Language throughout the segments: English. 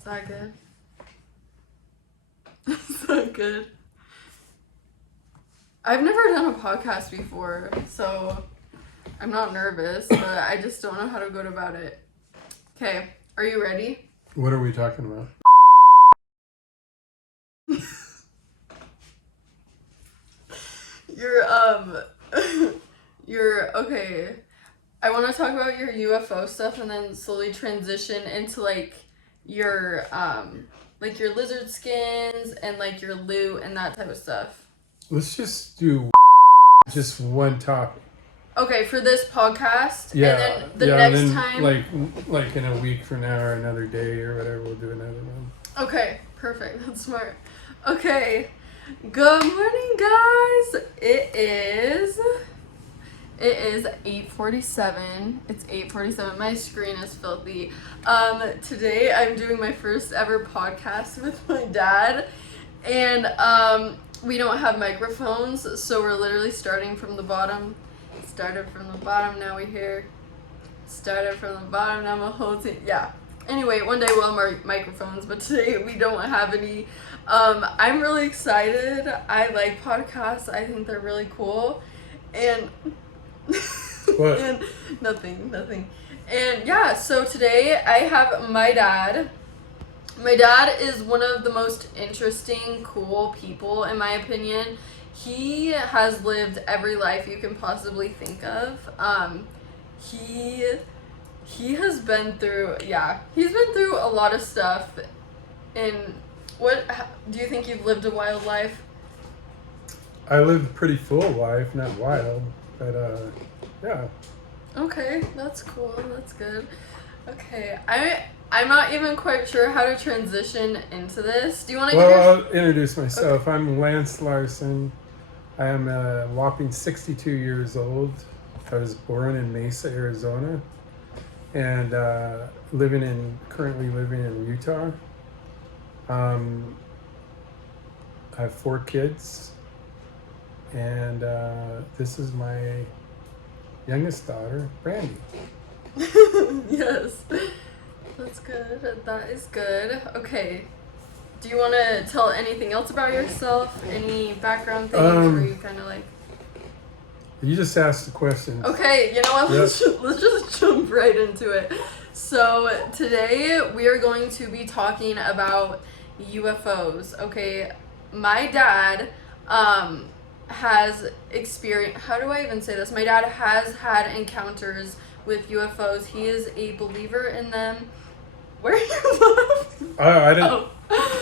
Is that good? Is that good? I've never done a podcast before, so I'm not nervous, but I just don't know how to go about it. Okay, are you ready? What are we talking about? Okay. I want to talk about your UFO stuff and then slowly transition into like your lizard skins and like your loot and that type of stuff. Let's just do just one topic. Okay, for this podcast. Yeah. And then next time. Like in a week from now or another day or whatever, we'll do another one. Okay, perfect. That's smart. Okay. Good morning, guys. It is 8:47. It's 8:47. My screen is filthy. Today I'm doing my first ever podcast with my dad, and we don't have microphones, so we're literally starting from the bottom. Started from the bottom, now we're here. Started from the bottom, now my whole team. Yeah. Anyway, one day we'll have microphones, but today we don't have any. I'm really excited. I like podcasts. I think they're really cool. And What? and nothing. And yeah, so today I have my dad. My dad is one of the most interesting, cool people, in my opinion. He has lived every life you can possibly think of. He has been through, he's been through a lot of stuff. And do you think you've lived a wild life? I lived a pretty full life, not wild, but yeah. Okay, that's cool. That's good. Okay, I'm not even quite sure how to transition into this. Do you want to I'll introduce myself. Okay. I'm Lance Larson. I am a whopping 62 years old. I was born in Mesa, Arizona, and currently living in Utah. I have 4 kids, and this is my youngest daughter, Brandy. Yes, that's good. That is good. Okay. Do you want to tell anything else about yourself? Any background things, or you kind of like? You just asked the questions. Okay, you know what? Yes. Let's just jump right into it. So today we are going to be talking about UFOs. Okay, my dad has experienced. How do I even say this? My dad has had encounters with UFOs. He is a believer in them. Where are you? I didn't. Oh.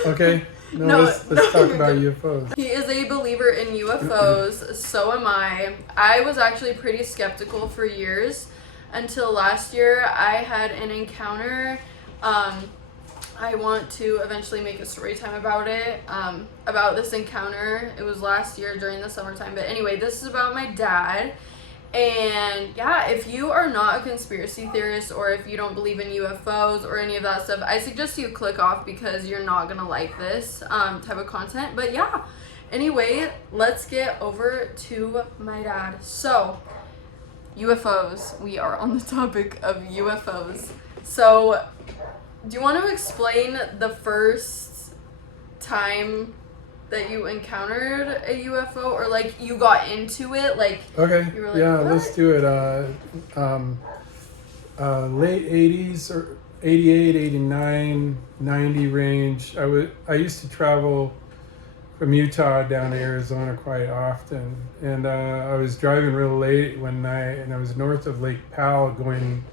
Okay. Let's talk about UFOs. He is a believer in UFOs. So am I. I was actually pretty skeptical for years until last year. I had an encounter. I want to eventually make a story time about it. About this encounter. It was last year during the summertime. But anyway, this is about my dad. And yeah, if you are not a conspiracy theorist, or if you don't believe in UFOs or any of that stuff, I suggest you click off because you're not gonna like this type of content. But yeah, anyway, let's get over to my dad. So UFOs, we are on the topic of UFOs. So do you want to explain the first time that you encountered a UFO, or like you got into it, like? Okay. You were like, yeah, what? Let's do it. Late 80s or 88, 89, 90 range. I used to travel from Utah down to Arizona quite often, and I was driving real late one night, and I was north of Lake Powell going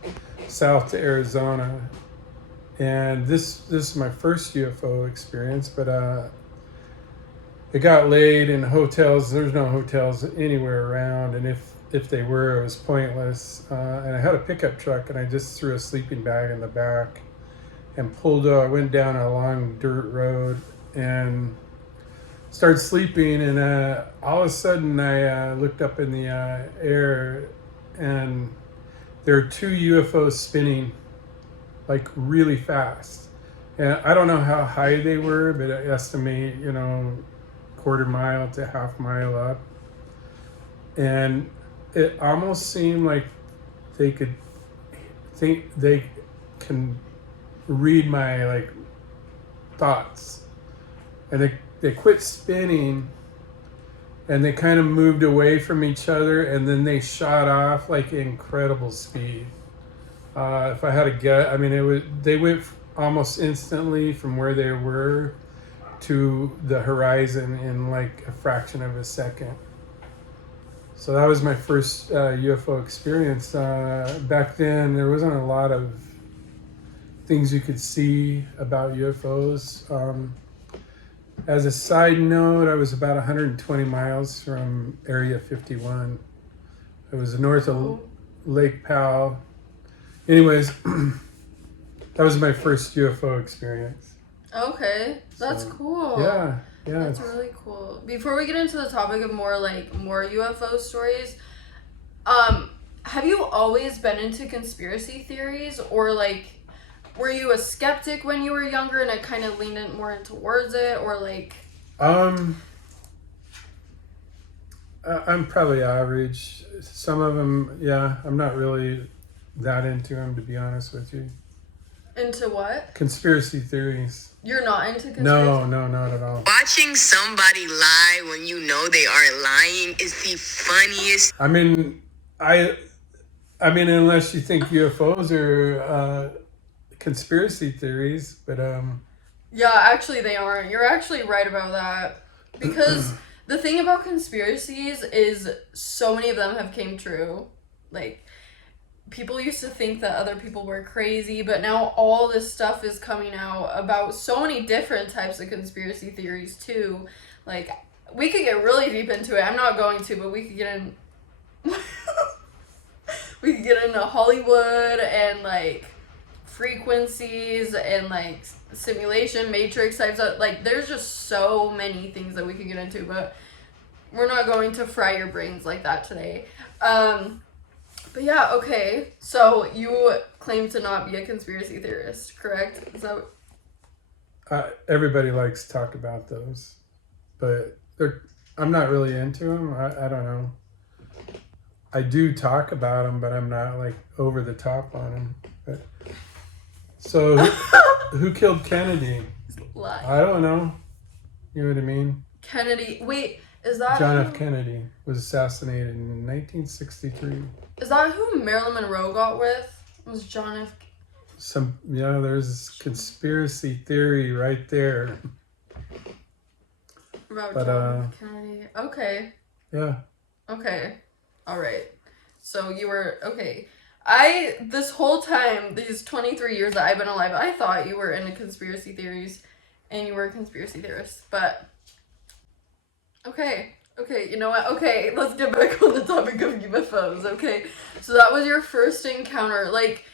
south to Arizona, and this is my first UFO experience, but it got laid in hotels. There's no hotels anywhere around, and if they were, it was pointless. And I had a pickup truck, and I just threw a sleeping bag in the back and pulled up. I went down a long dirt road and started sleeping, and all of a sudden I looked up in the air, and there are 2 UFOs spinning like really fast. And I don't know how high they were, but I estimate, quarter mile to half mile up, and it almost seemed like they can read my thoughts, and they quit spinning, and they kind of moved away from each other, and then they shot off like incredible speed. If I had to guess, I mean, they went almost instantly from where they were to the horizon in like a fraction of a second. So that was my first UFO experience. Back then, there wasn't a lot of things you could see about UFOs. As a side note, I was about 120 miles from Area 51. I was north of Lake Powell. Anyways, that was my first UFO experience. Okay, that's cool. Yeah. That's really cool. Before we get into the topic of more UFO stories, have you always been into conspiracy theories, or like, were you a skeptic when you were younger and it kind of leaned in more towards it, or like? I'm probably average. Some of them, yeah. I'm not really that into them, to be honest with you. Into what? Conspiracy theories. You're not into conspiracy? No, not at all. Watching somebody lie when you know they are lying is the funniest. I mean, unless you think UFOs are conspiracy theories, but Yeah, actually they aren't. You're actually right about that. Because the thing about conspiracies is so many of them have came true. Like, people used to think that other people were crazy, but now all this stuff is coming out about so many different types of conspiracy theories too. Like, we could get really deep into it. I'm not going to, but we could get in we could get into Hollywood and like frequencies and like simulation matrix types of, like, there's just so many things that we could get into, but we're not going to fry your brains like that today. But yeah, okay. So you claim to not be a conspiracy theorist, correct? Is that everybody likes to talk about those, but I'm not really into them. I don't know. I do talk about them, but I'm not like over the top on them. But, so who killed Kennedy? lie? I don't know. You know what I mean? Kennedy. Wait, is that John who, F. Kennedy was assassinated in 1963. Is that who Marilyn Monroe got with? Was John F. There's conspiracy theory right there. About John F. Kennedy? Okay. Yeah. Okay. All right. So you were okay. This whole time, these 23 years that I've been alive, I thought you were into conspiracy theories, and you were a conspiracy theorist. But okay, you know what? Okay, let's get back on the topic of UFOs. Okay, so that was your first encounter. Like,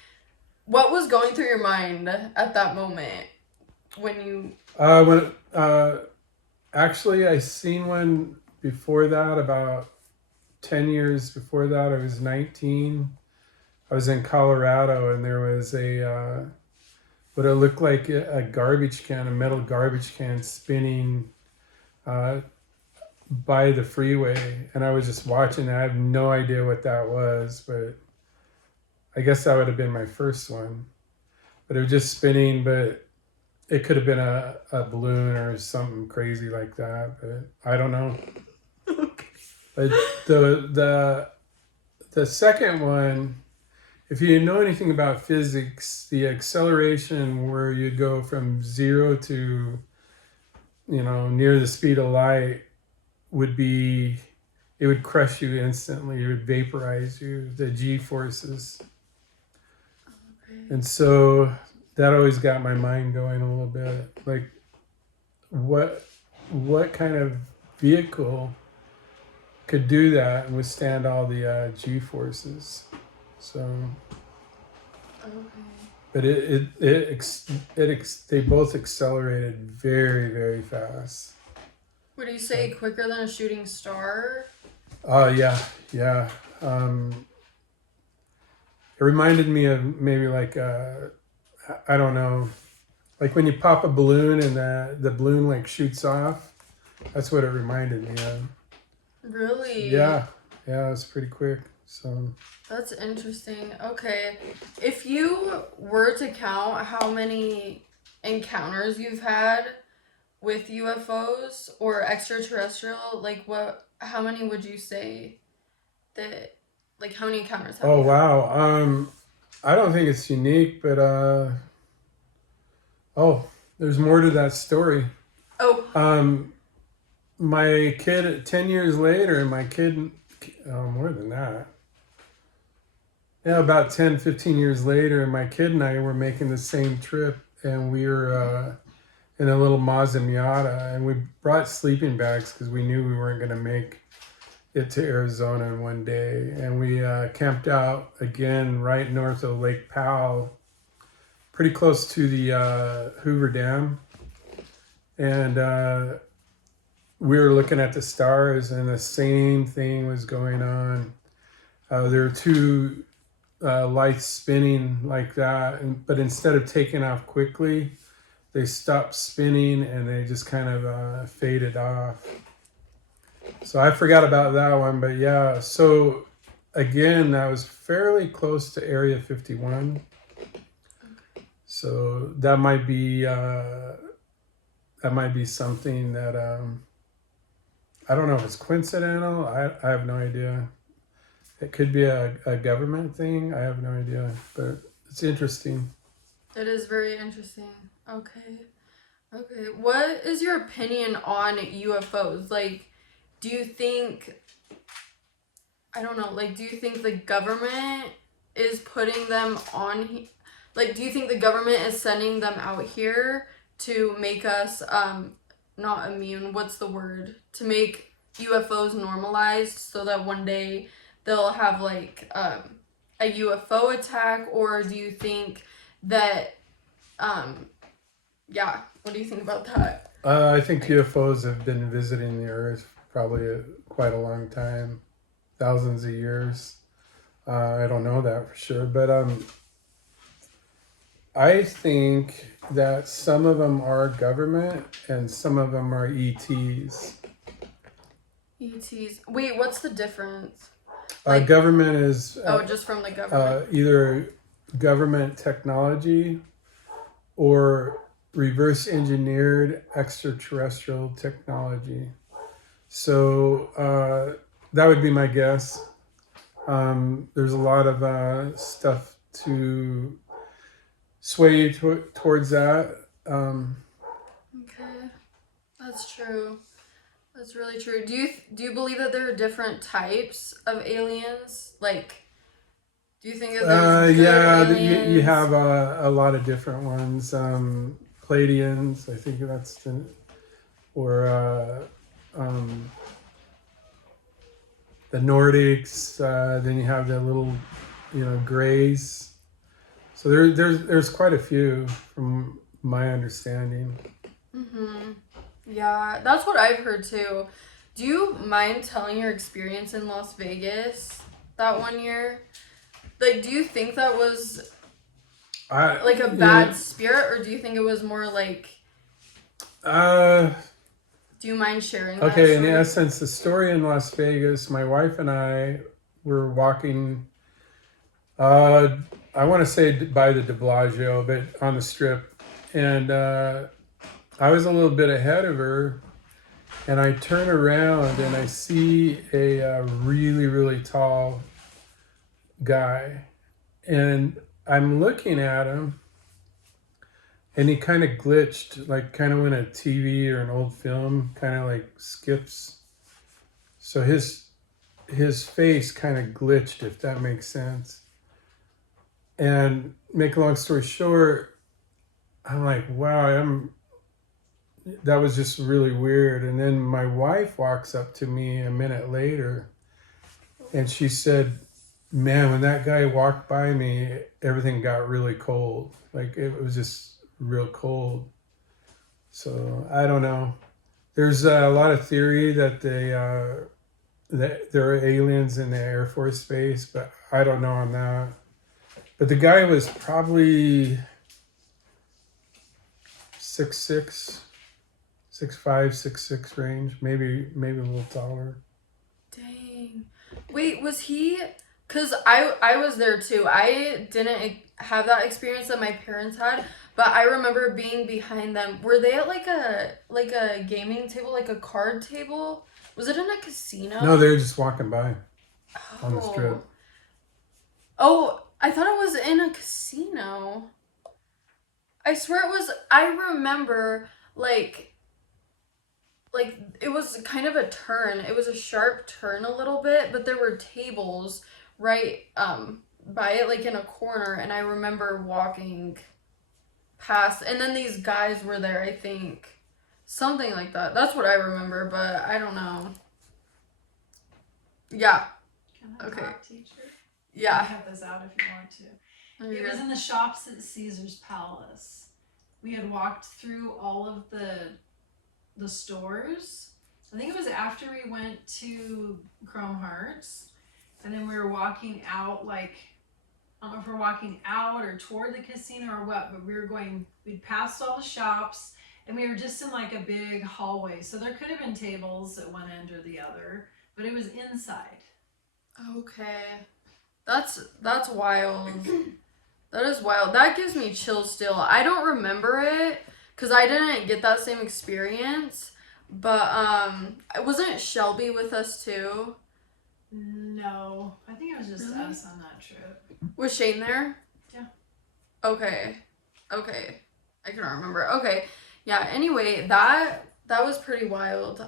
what was going through your mind at that moment when you? Actually, I seen one before that, about 10 years before that. I was 19. I was in Colorado, and there was what it looked like a garbage can, a metal garbage can spinning by the freeway. And I was just watching it. I have no idea what that was, but I guess that would have been my first one. But it was just spinning, but it could have been a balloon or something crazy like that, but I don't know. But the second one, if you know anything about physics, the acceleration where you go from 0 to, near the speed of light it would crush you instantly. It would vaporize you, the G-forces. Okay. And so that always got my mind going a little bit. Like, what kind of vehicle could do that and withstand all the G-forces? So, okay. But they both accelerated very, very fast. Would you say quicker than a shooting star? Yeah. It reminded me of maybe like I don't know, like when you pop a balloon and the balloon like shoots off. That's what it reminded me of. Really? Yeah, it's pretty quick. So that's interesting. Okay, if you were to count how many encounters you've had with UFOs or extraterrestrial? Like, how many would you say that, like, how many encounters have Oh you had? wow. I don't think it's unique, but oh, there's more to that story. Oh, My kid, 10 years later, my kid, more than that. Yeah, about 10, 15 years later, my kid and I were making the same trip, and we were in a little Mazda, and we brought sleeping bags because we knew we weren't going to make it to Arizona in one day. And we camped out again right north of Lake Powell, pretty close to the Hoover Dam. And we were looking at the stars, and the same thing was going on. There were two lights spinning like that, but instead of taking off quickly, they stopped spinning and they just kind of faded off. So I forgot about that one, but yeah. So again, that was fairly close to Area 51. So that might be something that I don't know if it's coincidental. I have no idea. It could be a government thing. I have no idea, but it's interesting. it is very interesting. Okay. Okay. What is your opinion on UFOs? Like, do you think, I don't know, like, do you think the government is putting them on, like, do you think the government is sending them out here to make us, not immune, what's the word? To make UFOs normalized so that one day they'll have, like, a UFO attack? Or do you think that, yeah, what do you think about that? I think UFOs have been visiting the Earth probably quite a long time, thousands of years. I don't know that for sure, but I think that some of them are government and some of them are ETs. ETs. Wait, what's the difference? Government is Just from the government. either government technology or reverse engineered extraterrestrial technology. So that would be my guess. There's a lot of stuff to sway towards that. Okay, that's true. That's really true. Do you believe that there are different types of aliens? Like, do you think that there's good Yeah, aliens? you have a lot of different ones. Palladians, I think that's the, or the Nordics. Then you have the little, grays. So there's quite a few from my understanding. Mm-hmm. Yeah, that's what I've heard too. Do you mind telling your experience in Las Vegas that one year? Like, do you think that was like a bad spirit, or do you think it was more like? Do you mind sharing that Okay, in story? essence, the story in Las Vegas, my wife and I were walking, I want to say by the de Blasio, but on the Strip. And I was a little bit ahead of her. And I turn around and I see a really, really tall guy. And I'm looking at him. And he kind of glitched, like kind of when a TV or an old film kind of like skips. So his face kind of glitched, if that makes sense. And make a long story short, I'm like, wow, that was just really weird. And then my wife walks up to me a minute later, and she said, "Man, when that guy walked by me, everything got really cold. Like it was just real cold." So I don't know. There's a lot of theory that that there are aliens in the Air Force Base, but I don't know on that. But the guy was probably 6'6", 6'5", 6'6" range, maybe a little taller. Dang. Wait, was he? Cause I was there too. I didn't have that experience that my parents had, But I remember being behind them. Were they at like a gaming table, like a card table? Was it in a casino? No, they were just walking by on the strip. Oh, I thought it was in a casino. I swear it was. I remember like it was kind of a turn. It was a sharp turn a little bit, but there were tables right by it, like in a corner, and I remember walking past, and then these guys were there, I think. Something like that. That's what I remember, but I don't know. Yeah. Can I Okay. talk, teacher? Yeah. I have this out if you want to. It was in the shops at Caesar's Palace. We had walked through all of the stores. I think it was after we went to Chrome Hearts, and then we were walking out, like, I don't know if we're walking out or toward the casino or what, but we'd passed all the shops, and we were just in like a big hallway. So there could have been tables at one end or the other, but it was inside. Okay. That's wild. That is wild. That gives me chills still. I don't remember it because I didn't get that same experience. But wasn't Shelby with us too? No, I think it was just Really? us on that trip. Was Shane there? Yeah. Okay. I can't remember. Okay. Yeah, anyway, that was pretty wild.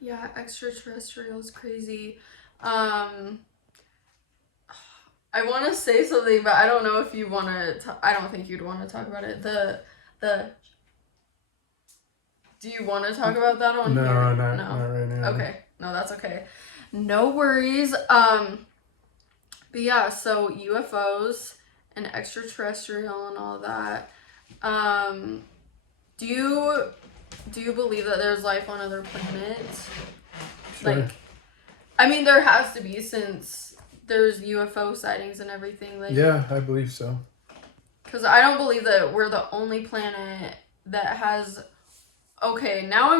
Yeah, extraterrestrials, crazy. I want to say something, but I don't know if you want to. I don't think you'd want to talk about it. The. Do you want to talk about that on No, here? not right now. Okay, no, that's okay. No worries. But yeah, so UFOs and extraterrestrial and all that. Do you believe that there's life on other planets? Sure. Like, I mean, there has to be since there's UFO sightings and everything. Like, Yeah, I believe so. because I don't believe that we're the only planet that has. Okay, now I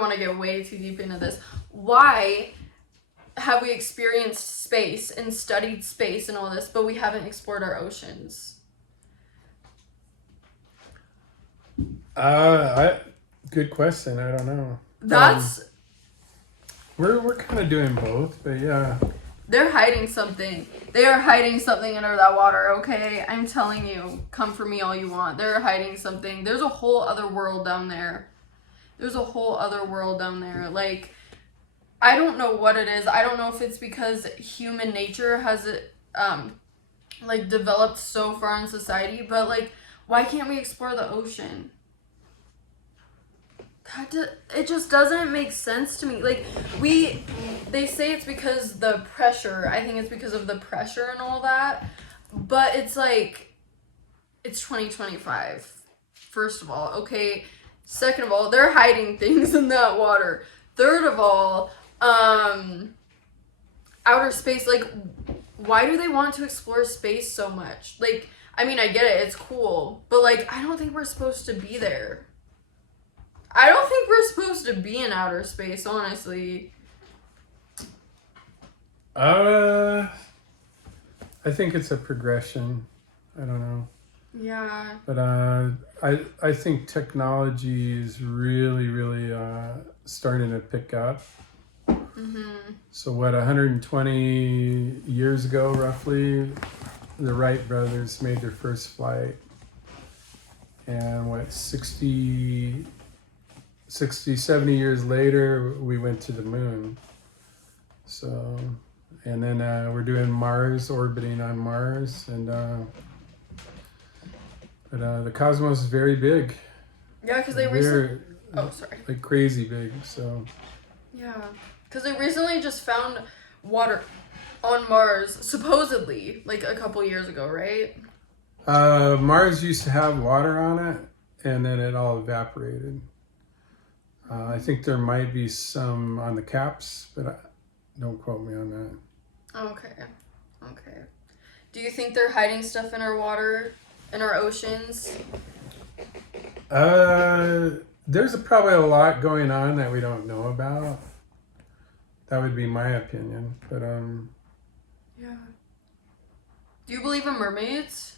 want to get way too deep into this. Why have we experienced space and studied space and all this, but we haven't explored our oceans? Good question. I don't know. That's We're kind of doing both, but yeah. they're hiding something. They are hiding something under that water, okay? I'm telling you, come for me all you want. They're hiding something. There's a whole other world down there. Like, I don't know what it is. I don't know if it's because human nature has like developed so far in society, but like, why can't we explore the ocean? It just doesn't make sense to me. Like, they say it's because the pressure. I think it's because of the pressure and all that. But it's like, it's 2025. First of all, okay. Second of all, they're hiding things in that water. Third of all, outer space. Like, why do they want to explore space so much? Like, I mean, I get it. It's cool. But like, I don't think we're supposed to be there. I don't think we're supposed to be in outer space, honestly. I think it's a progression. I don't know. Yeah. But I think technology is really starting to pick up. Mm-hmm. So 120 years ago, roughly, the Wright brothers made their first flight. And 60, 70 years later, we went to the moon. So, and then we're doing Mars, orbiting on Mars. And but the cosmos is very big. Yeah, because they recently... Oh, sorry. Like crazy big, so... Yeah. Because they recently just found water on Mars, supposedly, like a couple years ago, right? Mars used to have water on it, and then it all evaporated. I think there might be some on the caps, but don't quote me on that. Okay. Do you think they're hiding stuff in our water, in our oceans? There's probably a lot going on that we don't know about. That would be my opinion, but Yeah. Do you believe in mermaids?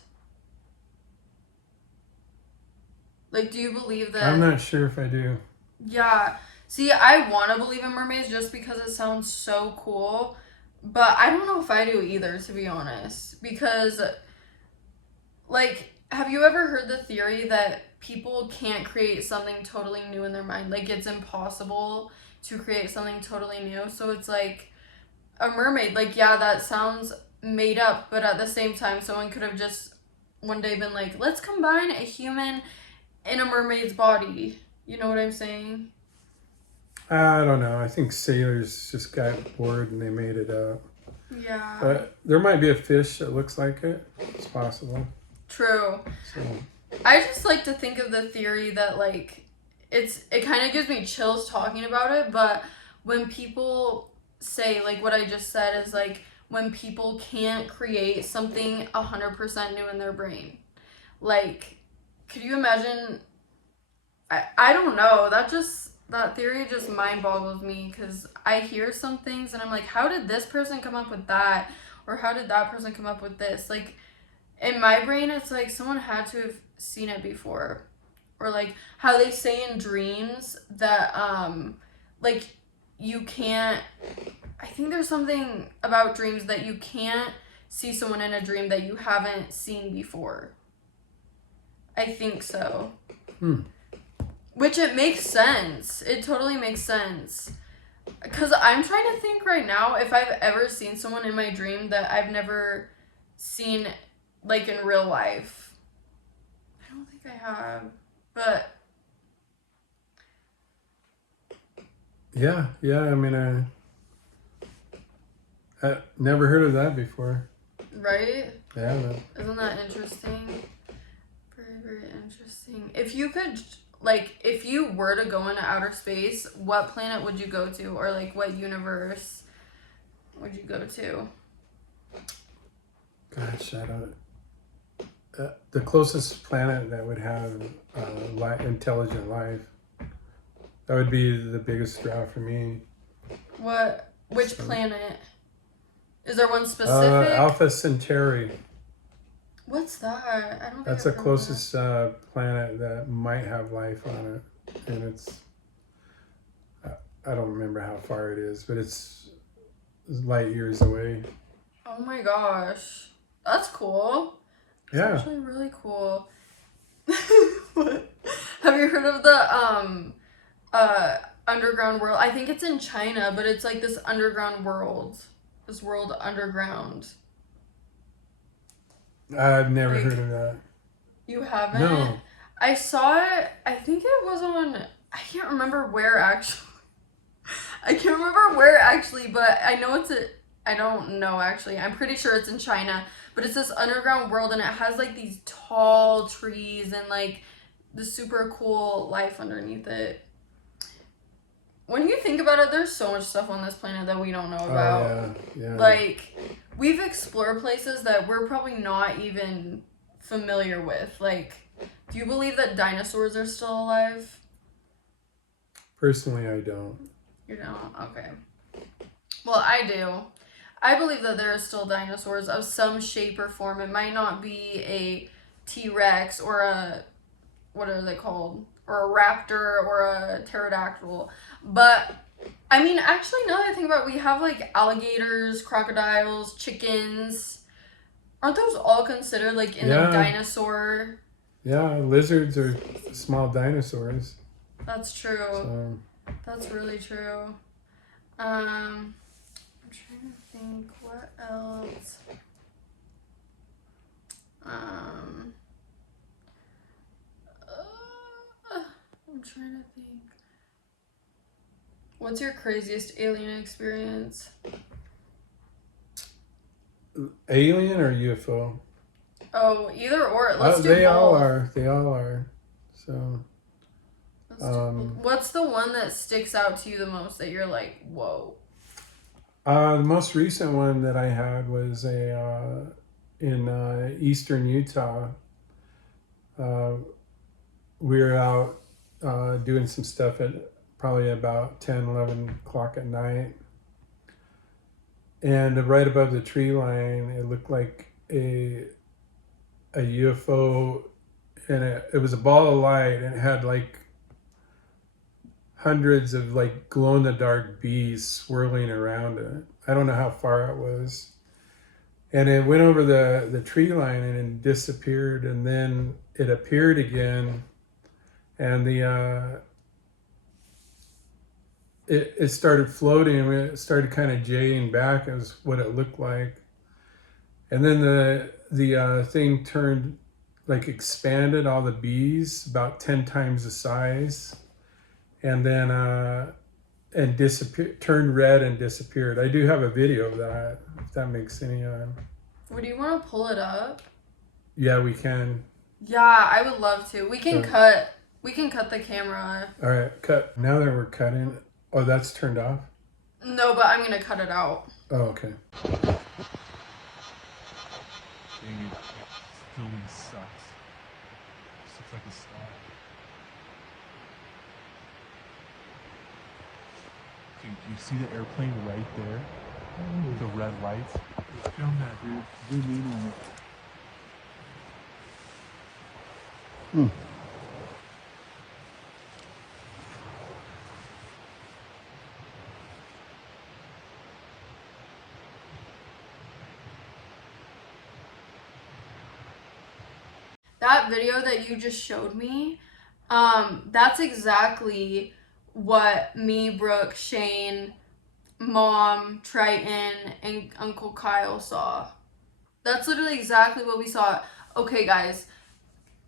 Like, do you believe that? I'm not sure if I do. Yeah. See, I want to believe in mermaids just because it sounds so cool, but I don't know if I do either, to be honest. Because, like, have you ever heard the theory that people can't create something totally new in their mind? Like, it's impossible to create something totally new. So it's like a mermaid. Like, yeah, that sounds made up, but at the same time, someone could have just one day been like, let's combine a human in a mermaid's body. You know what I'm saying? I don't know. I think sailors just got bored and they made it up. Yeah. But there might be a fish that looks like it. It's possible. True. So I just like to think of the theory that, like, it kind of gives me chills talking about it, but when people say, like, what I just said is, like, when people can't create something 100% new in their brain. Like, could you imagine? I don't know. That theory just mind boggles me because I hear some things and I'm like, how did this person come up with that? Or how did that person come up with this? Like, in my brain, it's like someone had to have seen it before. Or like how they say in dreams that, like, you can't, I think there's something about dreams that you can't see someone in a dream that you haven't seen before. I think so. Which it makes sense. It totally makes sense. Because I'm trying to think right now if I've ever seen someone in my dream that I've never seen, like, in real life. I don't think I have. But yeah. I mean, I never heard of that before. right? Yeah. Isn't that interesting? Very, very interesting. If you could, like, if you were to go into outer space, what planet would you go to? Or, like, what universe would you go to? Gosh, I don't. The closest planet that would have intelligent life. That would be the biggest draw for me. Which planet? Is there one specific? Alpha Centauri. What's that? I don't think That's I've the heard of closest planet that might have life on it, and it's. I don't remember how far it is, but it's light years away. that. Oh my gosh. That's cool. It's Yeah. actually really cool. What? Have you heard of the underground world? I think it's in China, but it's like this underground world. This world underground. I've never Like, heard of that. You haven't? No. I saw it, I think it was on, I can't remember where actually. I can't remember where actually, but I know I don't know actually. I'm pretty sure it's in China, but it's this underground world and it has like these tall trees and like the super cool life underneath it. When you think about it, there's so much stuff on this planet that we don't know about. Oh, yeah. Like, we've explored places that we're probably not even familiar with. Like, do you believe that dinosaurs are still alive? Personally, I don't. You don't? Okay. Well, I do. I believe that there are still dinosaurs of some shape or form. It might not be a T-Rex or a, what are they called? Or a raptor or a pterodactyl. But, I mean, actually, now that I think about it, we have, like, alligators, crocodiles, chickens. Aren't those all considered, like, in the dinosaur? Yeah, lizards are small dinosaurs. That's true. So. That's really true. I'm trying to think what else. I'm trying to think. What's your craziest alien experience? Alien or UFO? Oh, either or. Let's do They both. all are. They all are. So. Let's do both. What's the one that sticks out to you the most that you're like, whoa? The most recent one that I had was in eastern Utah. We were out doing some stuff at probably about 10, 11 o'clock at night. And right above the tree line, it looked like a UFO and it was a ball of light, and it had like hundreds of like glow-in-the-dark bees swirling around it. I don't know how far it was. And it went over the tree line and it disappeared, and then it appeared again, and it started floating, and it started kind of jaying back as what it looked like. And then the thing turned, like expanded, all the bees about 10 times the size, and then and disappeared, turned red and disappeared. I do have a video of that, if that makes any Would you want to pull it up? Yeah, we can. Yeah, I would love to. We can cut the camera. All right, cut. Now that we're cutting, oh, that's turned off? No, but I'm gonna cut it out. Oh, okay. Dang it. Filming sucks. This looks like a star. Dude, do you see the airplane right there? The red lights? Film that, dude. Zoom in on it. That video that you just showed me, that's exactly what me, Brooke, Shane, Mom, Triton, and Uncle Kyle saw. That's literally exactly what we saw. Okay, guys,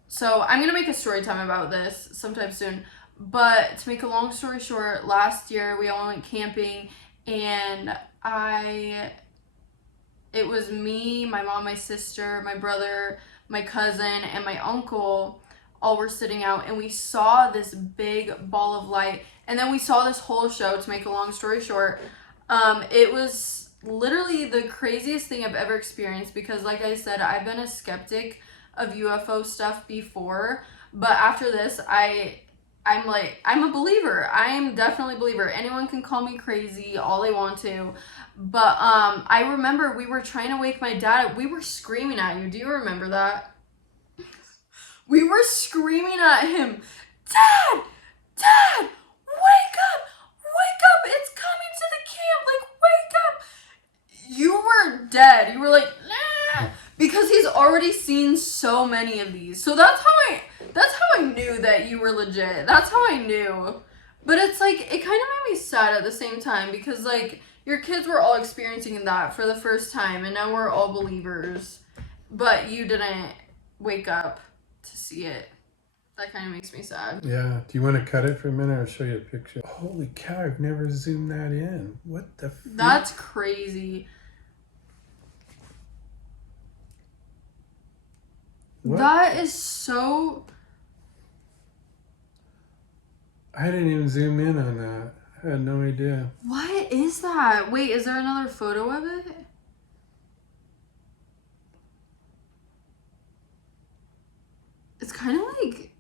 so I'm gonna make a story time about this sometime soon, but to make a long story short, last year we all went camping, and it was me, my mom, my sister, my brother, my cousin, and my uncle all were sitting out, and we saw this big ball of light, and then we saw this whole show. To make a long story short, it was literally the craziest thing I've ever experienced, because like I said, I've been a skeptic of UFO stuff before, but after this, I'm a believer. I am definitely a believer. Anyone can call me crazy all they want to, but I remember we were trying to wake my dad. We were screaming at you. Do you remember that? We were screaming at him, Dad, Dad, wake up, it's coming to the camp, like, wake up. You were dead. You were like, nah, because he's already seen so many of these. So that's how I knew that you were legit. That's how I knew. But it's like, it kind of made me sad at the same time, because like, your kids were all experiencing that for the first time, and now we're all believers, but you didn't wake up to see it. That kind of makes me sad. Yeah. Do you want to cut it for a minute or show you a picture? Holy cow, I've never zoomed that in. What the freak? That's crazy. What? That is so... I didn't even zoom in on that. I had no idea. What is that? Wait, is there another photo of it? It's kind of like...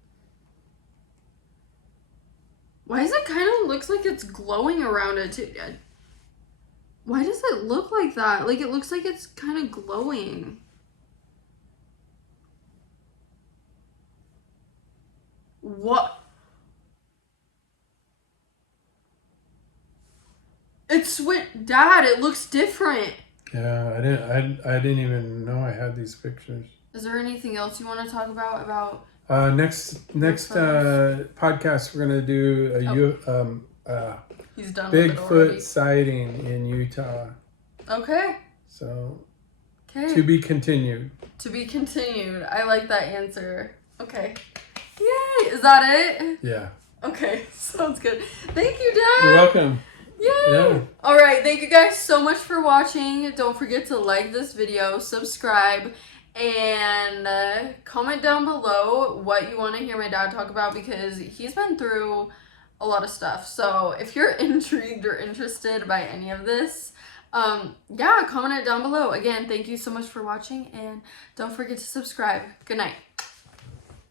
Why does it kind of looks like it's glowing around it too? Why does it look like that? Like, it looks like it's kind of glowing. What? It's Dad, it looks different. Yeah, I didn't even know I had these pictures. Is there anything else you want to talk about? Next podcast we're gonna do He's done with it Bigfoot already. sighting in Utah. Okay. So Okay. to be continued. To be continued. I like that answer. Okay. Yay! Is that it? Yeah. Okay. Sounds good. Thank you, Dad. You're welcome. Yay! Yeah. All right. Thank you guys so much for watching. Don't forget to like this video, subscribe, and comment down below what you want to hear my dad talk about, because he's been through a lot of stuff. So if you're intrigued or interested by any of this, yeah, comment it down below. Again, thank you so much for watching, and don't forget to subscribe. Good night.